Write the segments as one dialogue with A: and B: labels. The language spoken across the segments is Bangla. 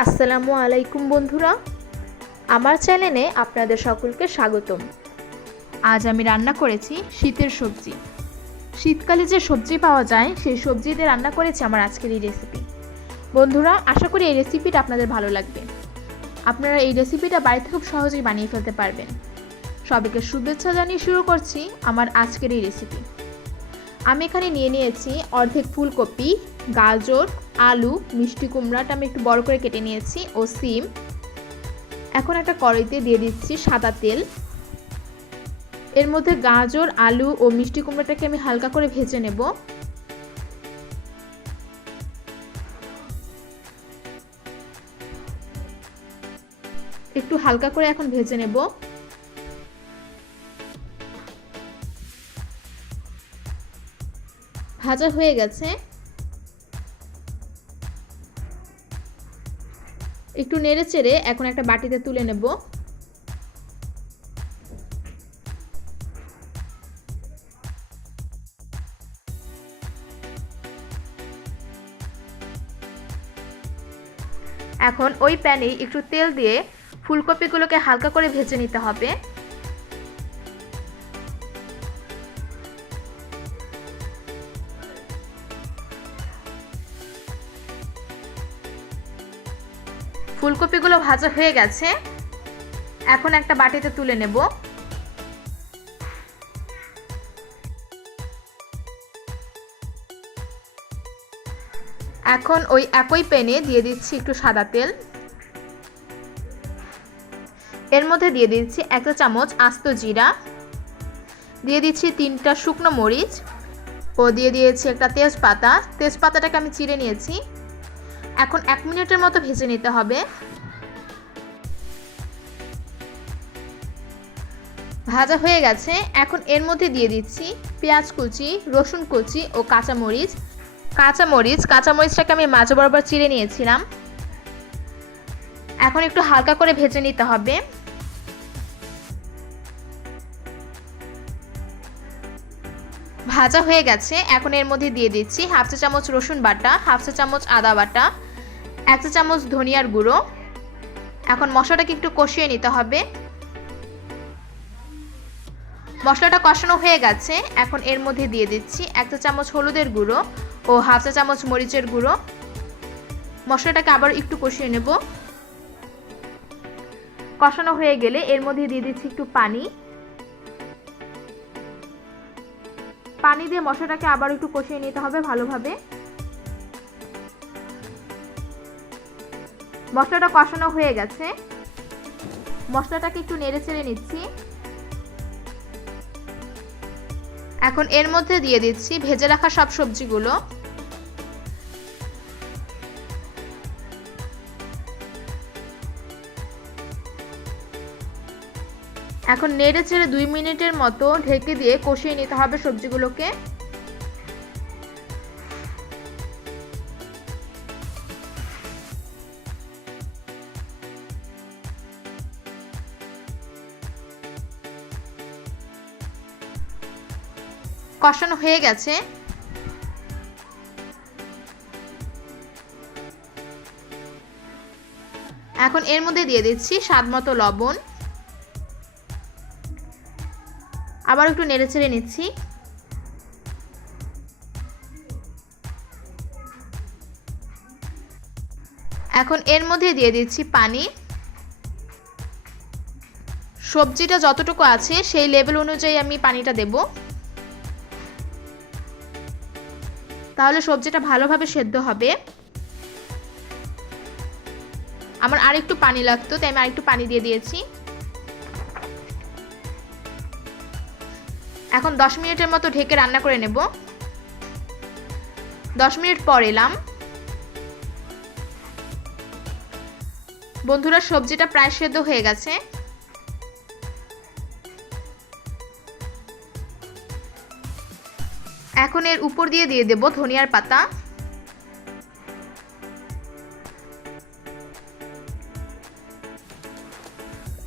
A: আসসালামু আলাইকুম বন্ধুরা। আমার চ্যানেলে আপনাদের সকলকে স্বাগতম। আজ আমি রান্না করেছি শীতের সবজি। শীতকালে যে সবজি পাওয়া যায়, সেই সবজি দিয়ে রান্না করেছি আমার আজকের এই রেসিপি বন্ধুরা, আশা করি এই রেসিপিটা আপনাদের ভালো লাগবে। আপনারা এই রেসিপিটা বাড়িতে খুব সহজেই বানিয়ে ফেলতে পারবেন। সবাইকে শুভেচ্ছা জানিয়ে শুরু করছি আমার আজকের এই রেসিপি আমি এখানে নিয়ে নিয়েছি অর্ধেক ফুলকপি গাজর, আলু, মিষ্টি কুমড়াটা আমি একটু বড় করে কেটে নিয়েছি ও সিম। এখন একটা কড়াইতে দিয়ে দিচ্ছি সাদা তেল। এর মধ্যে গাজর, আলু ও মিষ্টি কুমড়াটাকে আমি হালকা করে ভেজে নেব। একটু হালকা করে এখন ভেজে নেব। ভাজা হয়ে গেছে। একটু নেড়ে চেড়ে এখন একটা বাটিতে তুলে নেব। এখন ওই প্যানে একটু তেল দিয়ে ফুলকপিগুলোকে হালকা করে ভেজে নিতে হবে। ফুলকপিগুলো ভাজা হয়ে গেছে। এখন একটা বাটিতে তুলে নেব। এখন ওই একই প্যানে দিয়ে দিচ্ছি একটু সাদা তেল। এর মধ্যে দিয়ে দিচ্ছি একটা চামচ আস্ত জিরা। দিয়ে দিচ্ছি তিনটা শুকনো মরিচ। ও দিয়ে দিয়েছি একটা তেজপাতা। তেজপাতাটাকে আমি চিড়ে নিয়েছি। এখন এক মিনিটের মতো ভেজে নিতে হবে। ভাজা হয়ে গেছে। এখন এর মধ্যে দিয়ে দিচ্ছি পেঁয়াজ কুচি, রসুন কুচি ও কাঁচামরিচ। কাঁচামরিচ, কাঁচামরিচটাকে আমি মাঝে বরাবর চিড়ে নিয়েছিলাম। এখন একটু হালকা করে ভেজে নিতে হবে। ভাজা হয়ে গেছে। এখন এর মধ্যে দিয়ে দিচ্ছি হাফ চা চামচ রসুন বাটা, হাফ চা চামচ আদা বাটা, এক চা চামচ ধনিয়ার গুঁড়ো। এখন মশলাটাকে একটু কষিয়ে নিতে হবে। মশলাটা কষানো হয়ে গেছে। এখন এর মধ্যে দিয়ে দিচ্ছি এক চা চামচ হলুদের গুঁড়ো ও হাফ চা চামচ মরিচের গুঁড়ো। মশলাটাকে আবার একটু কষিয়ে নেব। কষানো হয়ে গেলে এর মধ্যে দিয়ে দিচ্ছি একটু পানি। পানি দিয়ে মশলাটাকে আবার একটু কষিয়ে নিতে হবে ভালোভাবে। মশলাটা কষানো হয়ে গেছে। মশলাটাকে একটু নেড়ে চেড়ে নিচ্ছি। এখন এর মধ্যে দিয়ে দিচ্ছি ভেজে রাখা সব সবজিগুলো। এখন নেড়ে ছেড়ে দুই মিনিটের মতো ঢেকে দিয়ে কষিয়ে নিতে হবে সবজিগুলোকে। কষানো হয়ে গেছে। এখন এর মধ্যে দিয়ে দিচ্ছি স্বাদ মতো লবণ। আবার একটু নেড়ে ছেড়ে নিচ্ছি। এখন এর মধ্যে দিয়ে দিচ্ছি পানি। সবজিটা যতটুকু আছে সেই লেভেল অনুযায়ী আমি পানিটা দেব। তাহলে সবজিটা ভালোভাবে সেদ্ধ হবে। আমার আরেকটু পানি লাগতো, তাই আমি আরেকটু পানি দিয়ে দিয়েছি। এখন 10 মিনিটের মতো ঢেকে রান্না করে নেব। 10 মিনিট পর এলাম। বন্ধুরা, সবজিটা প্রায় সেদ্ধ হয়ে গেছে। এখন এর উপর দিয়ে দিয়ে দেব ধনিয়ার পাতা।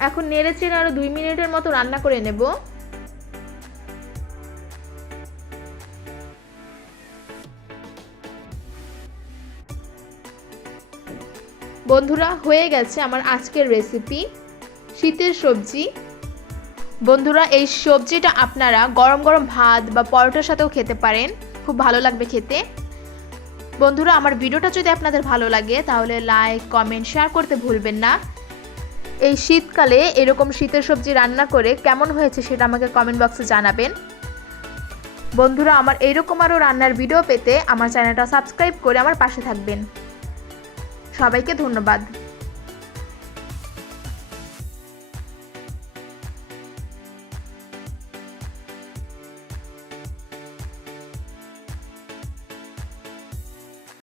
A: এখন নেড়ে চেড়ে আরও দুই মিনিটের মতো রান্না করে নেব। বন্ধুরা, হয়ে গেছে আমার আজকের রেসিপি শীতের সবজি। বন্ধুরা, এই সবজিটা আপনারা গরম গরম ভাত বা পরোটার সাথেও খেতে পারেন, খুব ভালো লাগবে খেতে। বন্ধুরা, আমার ভিডিওটা যদি আপনাদের ভালো লাগে, তাহলে লাইক কমেন্ট শেয়ার করতে ভুলবেন না। এই শীতকালে এরকম শীতের সবজি রান্না করে কেমন হয়েছে সেটা আমাকে কমেন্ট বক্সে জানাবেন। বন্ধুরা, আমার এইরকম আরও রান্নার ভিডিও পেতে আমার চ্যানেলটা সাবস্ক্রাইব করে আমার পাশে থাকবেন। সবাইকে ধন্যবাদ।